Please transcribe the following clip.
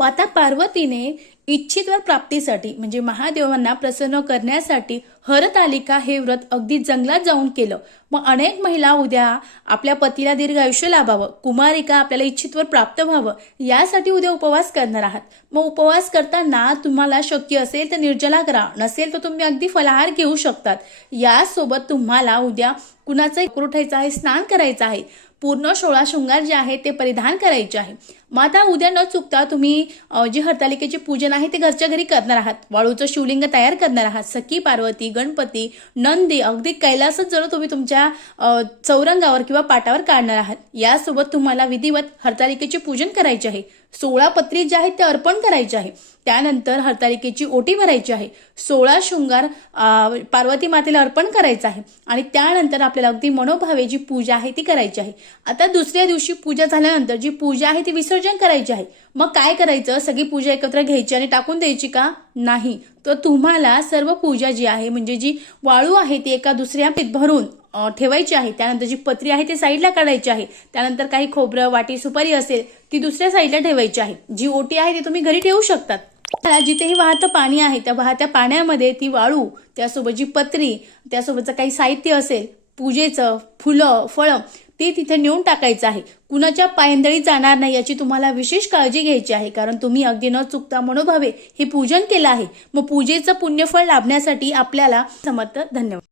माता पार्वतीने इच्छित वर प्राप्तीसाठी म्हणजे महादेवांना प्रसन्न करण्यासाठी हरतालिका हे व्रत अगदी जंगलात जाऊन केलं। मग अनेक महिला उद्या आपल्या पतीला दीर्घ आयुष्य लाभावं, कुमारिका आपल्याला इच्छित वर प्राप्त व्हावं यासाठी उद्या उपवास करणार आहात। मग उपवास करताना तुम्हाला शक्य असेल तर निर्जला करा, नसेल तर तुम्ही अगदी फलाहार घेऊ शकतात। यासोबत तुम्हाला उद्या कुणाचं उठायचं आहे, स्नान करायचं आहे, पूर्ण 16 शृंगार जे आहे ते परिधान करायचे आहे। मग आता उद्या न चुकता तुम्ही जे हरतालिकेचे पूजन आहे ते घरच्या घरी करणार आहात। वाळूचं शिवलिंग तयार करणार आहात। सखी पार्वती, गणपती, नंदी, अगदी कैलासच जणू तुम्ही तुमच्या चौरंगावर किंवा पाटावर काढणार आहात। यासोबत तुम्हाला विधिवत हरतालिकेचे पूजन करायचे आहे। 16 पत्री जे आहेत ते अर्पण करायचे आहे। त्यानंतर हरतालिकेची ओटी भरायची आहे। 16 शृंगार पार्वती मातेला अर्पण करायचं आहे आणि त्यानंतर आपल्याला अगदी मनोभावे जी पूजा आहे ती करायची आहे। आता दुसऱ्या दिवशी पूजा झाल्यानंतर जी पूजा आहे ती विसर्जन करायची आहे। मग काय करायचं, सगळी पूजा एकत्र घ्यायची आणि टाकून द्यायची का? नाही, तर तुम्हाला सर्व पूजा जी आहे म्हणजे जी वाळू आहे ती एका दुसऱ्या पीठ भरून ठेवायची आहे। त्यानंतर जी पत्री आहे ती साईडला काढायची आहे। त्यानंतर काही खोबरं, वाटी, सुपारी असेल ती दुसऱ्या साईडला ठेवायची आहे। जी ओटी आहे ती तुम्ही घरी ठेवू शकतात। जिथेही वाहतं पाणी आहे त्या वाहत्या पाण्यामध्ये ती वाळू, त्यासोबत जी पत्री, त्यासोबतचं काही साहित्य असेल पूजेचं, फुलं, फळं, ते तिथे नेऊन टाकायचं आहे। कुणाच्या पायंदळी जाणार नाही याची तुम्हाला विशेष काळजी घ्यायची आहे, कारण तुम्ही अगदी न चुकता मनोभावे हे पूजन केलं आहे। मग पूजेचं पुण्यफळ लाभण्यासाठी आपल्याला समर्थ धन्यवाद।